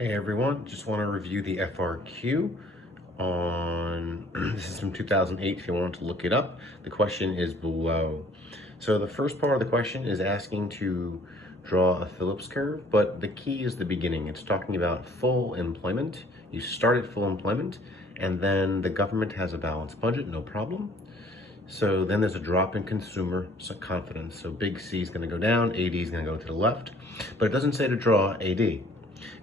Hey everyone, just want to review the FRQ on, this is from 2008 if you want to look it up. The question is below. So the first part of the question is asking to draw a Phillips curve, but the key is the beginning. It's talking about full employment. You start at full employment and then the government has a balanced budget, no problem. So then there's a drop in consumer confidence. So big C is going to go down, AD is going to go to the left, but it doesn't say to draw AD.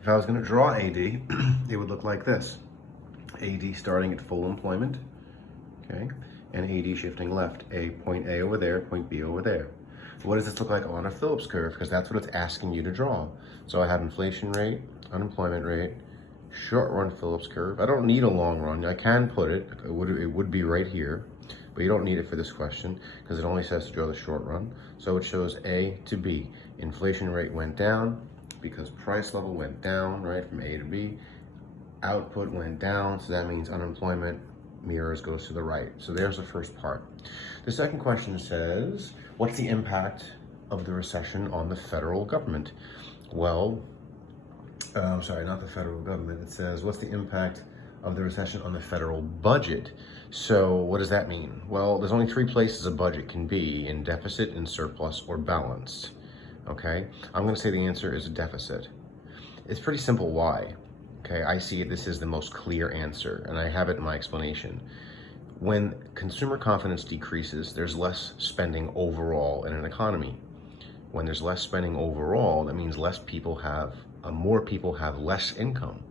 If I was going to draw AD, it would look like this. AD starting at full employment, okay, and AD shifting left. Point A over there, point B over there. What does this look like on a Phillips curve? Because that's what it's asking you to draw. So I have inflation rate, unemployment rate, short run Phillips curve. I don't need a long run. I can put it. It would be right here, but you don't need it for this question because it only says to draw the short run. So it shows A to B. Inflation rate went down because price level went down, right, from A to B. Output went down, so that means unemployment mirrors goes to the right. So there's the first part. The second question says, what's the impact of the recession on the federal government? Well, I'm sorry, not the federal government. It says, what's the impact of the recession on the federal budget? So what does that mean? Well, there's only three places a budget can be: in deficit, in surplus, or balanced. Okay, I'm going to say the answer is a deficit. It's pretty simple why. Okay, I see this is the most clear answer, and I have it in my explanation. When consumer confidence decreases, there's less spending overall in an economy. When there's less spending overall, that means more people have less income.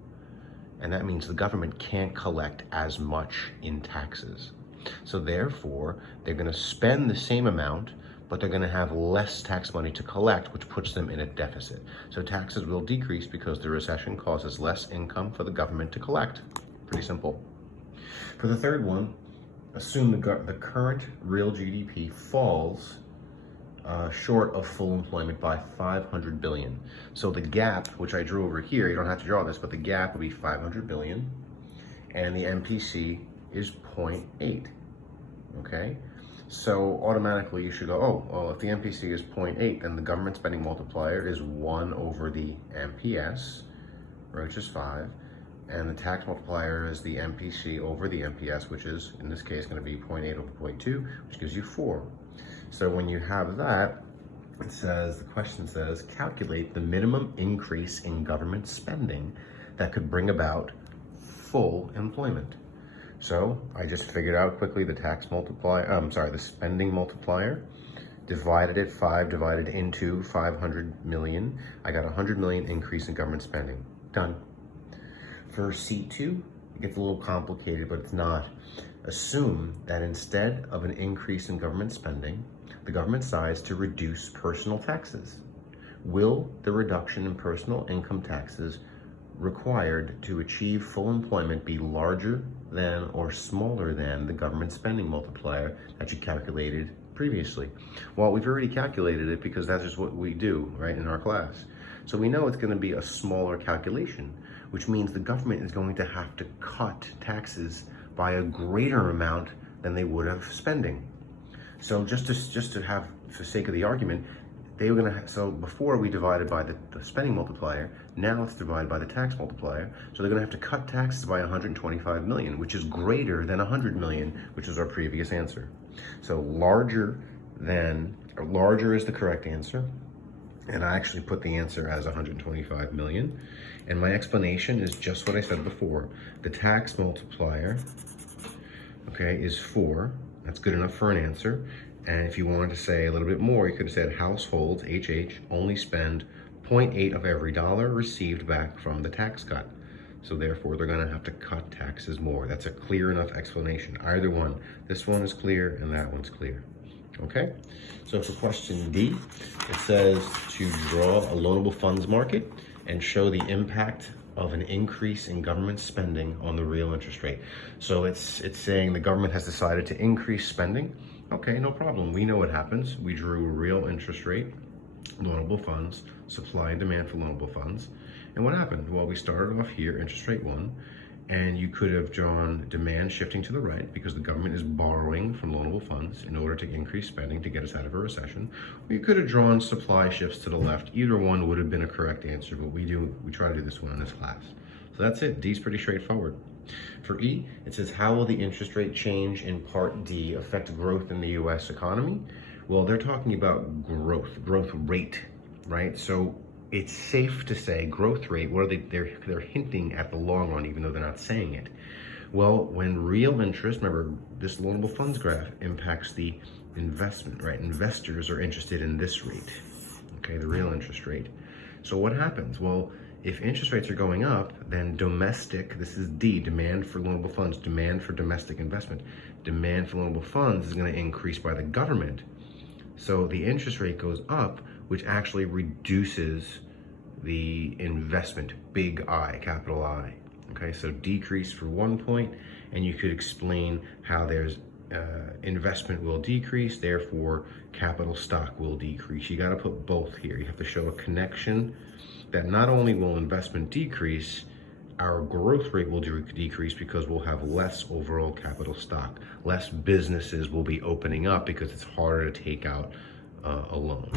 And that means the government can't collect as much in taxes. So therefore, they're going to spend the same amount, but they're going to have less tax money to collect, which puts them in a deficit. So taxes will decrease because the recession causes less income for the government to collect. Pretty simple. For the third one, assume the current real GDP falls short of full employment by 500 billion. So the gap, which I drew over here, you don't have to draw this, but the gap would be 500 billion, and the MPC is 0.8, okay? So automatically you should go, oh, well, if the MPC is 0.8, then the government spending multiplier is 1 over the MPS, which is 5, and the tax multiplier is the MPC over the MPS, which is, in this case, going to be 0.8 over 0.2, which gives you 4. So when you have that, it says, the question says, calculate the minimum increase in government spending that could bring about full employment. So I just figured out quickly the the spending multiplier, divided it, 5 divided into 500 million. I got 100 million increase in government spending. Done. For C2, it gets a little complicated, but it's not. Assume that instead of an increase in government spending, the government decides to reduce personal taxes. Will the reduction in personal income taxes required to achieve full employment be larger than or smaller than the government spending multiplier that you calculated previously? Well, we've already calculated it because that's just what we do, right, in our class. So we know it's going to be a smaller calculation, which means the government is going to have to cut taxes by a greater amount than they would have spending. So just to have, for sake of the argument, they were going to, so before we divided by the spending multiplier, now it's divided by the tax multiplier. So they're going to have to cut taxes by 125 million, which is greater than 100 million, which is our previous answer. So larger is the correct answer. And I actually put the answer as 125 million. And my explanation is just what I said before. The tax multiplier, okay, is 4. That's good enough for an answer. And if you wanted to say a little bit more, you could have said households, HH, only spend 0.8 of every dollar received back from the tax cut. So therefore, they're going to have to cut taxes more. That's a clear enough explanation. Either one. This one is clear and that one's clear. Okay? So for question D, it says to draw a loanable funds market and show the impact of an increase in government spending on the real interest rate. So it's saying the government has decided to increase spending. Okay, no problem. We know what happens. We drew a real interest rate, loanable funds, supply and demand for loanable funds. And what happened? Well, we started off here, interest rate 1, And you could have drawn demand shifting to the right because the government is borrowing from loanable funds in order to increase spending to get us out of a recession. Or you could have drawn supply shifts to the left. Either one would have been a correct answer, but we try to do this one in this class. So that's it. D is pretty straightforward. For E, it says, how will the interest rate change in Part D affect growth in the U.S. economy? Well, they're talking about growth rate, right? So it's safe to say growth rate. What are they? They're hinting at the long run, even though they're not saying it. Well, when real interest, remember this loanable funds graph impacts the investment, right? Investors are interested in this rate, okay, the real interest rate. So what happens? Well, if interest rates are going up, then domestic, this is D, demand for loanable funds, demand for domestic investment, demand for loanable funds is going to increase by the government. So the interest rate goes up, which actually reduces the investment, big I, capital I. Okay, so decrease for 1 point, and you could explain how there's investment will decrease, therefore capital stock will decrease. You got to put both here. You have to show a connection that not only will investment decrease, our growth rate will decrease because we'll have less overall capital stock. Less businesses will be opening up because it's harder to take out a loan.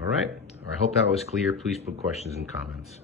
All right? I hope that was clear. Please put questions and comments.